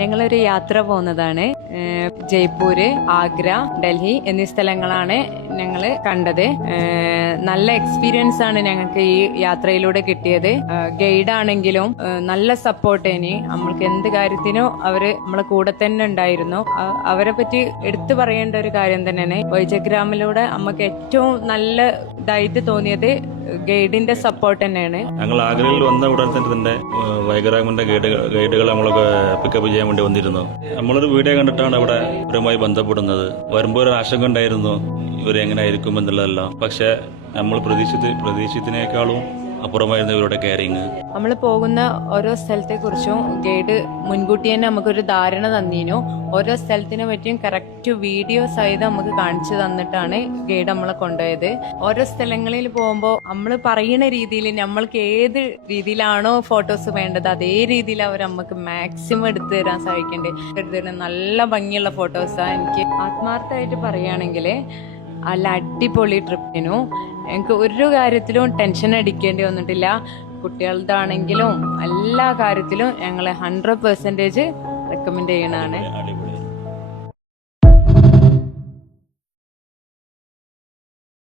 ഞങ്ങളൊരു യാത്ര പോകുന്നതാണ്. ജയ്പൂര്, ആഗ്ര, ഡൽഹി എന്നീ സ്ഥലങ്ങളാണ് ഞങ്ങൾ കണ്ടത്. നല്ല എക്സ്പീരിയൻസ് ആണ് ഞങ്ങൾക്ക് ഈ യാത്രയിലൂടെ കിട്ടിയത്. ഗൈഡ് ആണെങ്കിലും നല്ല സപ്പോർട്ടേനി. നമ്മൾക്ക് എന്ത് കാര്യത്തിനും അവര് നമ്മളെ കൂടെ തന്നെ ഉണ്ടായിരുന്നു. അവരെ പറ്റി എടുത്തു പറയേണ്ട ഒരു കാര്യം തന്നെയാണ്. വൈജഗ്രാമിലൂടെ നമുക്ക് ഏറ്റവും നല്ല ഇതായിട്ട് തോന്നിയത് ഗൈഡിന്റെ സപ്പോർട്ട് തന്നെയാണ്. ഞങ്ങൾ ആഗ്രയിൽ വന്ന ഉടൻ തന്നെ വൈഗ്രാമിന്റെ ഗൈഡുകൾ നമ്മളൊക്കെ പിക്കപ്പ് ചെയ്യാൻ വേണ്ടി വന്നിരുന്നു. നമ്മളൊരു വീഡിയോ കണ്ടിട്ടാണ് അവിടെ ഇവരുമായി ബന്ധപ്പെടുന്നത്. വരുമ്പോൾ ഒരു ആശങ്ക ഉണ്ടായിരുന്നു ഇവരെങ്ങനെ ആയിരിക്കും എന്നുള്ളതെല്ലാം. പക്ഷെ നമ്മൾ പ്രതീക്ഷിച്ചതിനേക്കാളും അപ്പുറമായിരുന്നു ഇവരുടെ കെയറിങ്. നമ്മൾ പോകുന്ന ഓരോ സ്ഥലത്തെ കുറിച്ചും ഗൈഡ് മുൻകൂട്ടി തന്നെ നമുക്കൊരു ധാരണ തന്നീനു. ഓരോ സ്ഥലത്തിനെ പറ്റിയും കറക്റ്റ് വീഡിയോ സഹിതം നമുക്ക് കാണിച്ചു തന്നിട്ടാണ് ഗൈഡ് നമ്മളെ കൊണ്ടുപോയത്. ഓരോ സ്ഥലങ്ങളിൽ പോകുമ്പോൾ നമ്മൾ പറയുന്ന രീതിയിൽ നമ്മൾക്ക് ഏത് രീതിയിലാണോ ഫോട്ടോസ് വേണ്ടത് അതേ രീതിയിൽ അവർ നമുക്ക് മാക്സിമം എടുത്തു തരാൻ സഹായിക്കേണ്ടത്. നല്ല ഭംഗിയുള്ള ഫോട്ടോസാണ്. എനിക്ക് ആത്മാർത്ഥമായിട്ട് പറയുകയാണെങ്കിൽ നല്ല അടിപൊളി ട്രിപ്പിനു എനിക്ക് ഒരു കാര്യത്തിലും ടെൻഷൻ അടിക്കേണ്ടി വന്നിട്ടില്ല. കുട്ടികളുടെ ആണെങ്കിലും എല്ലാ കാര്യത്തിലും ഞങ്ങളെ 100% റെക്കമെൻഡ് ചെയ്യണതാണ്.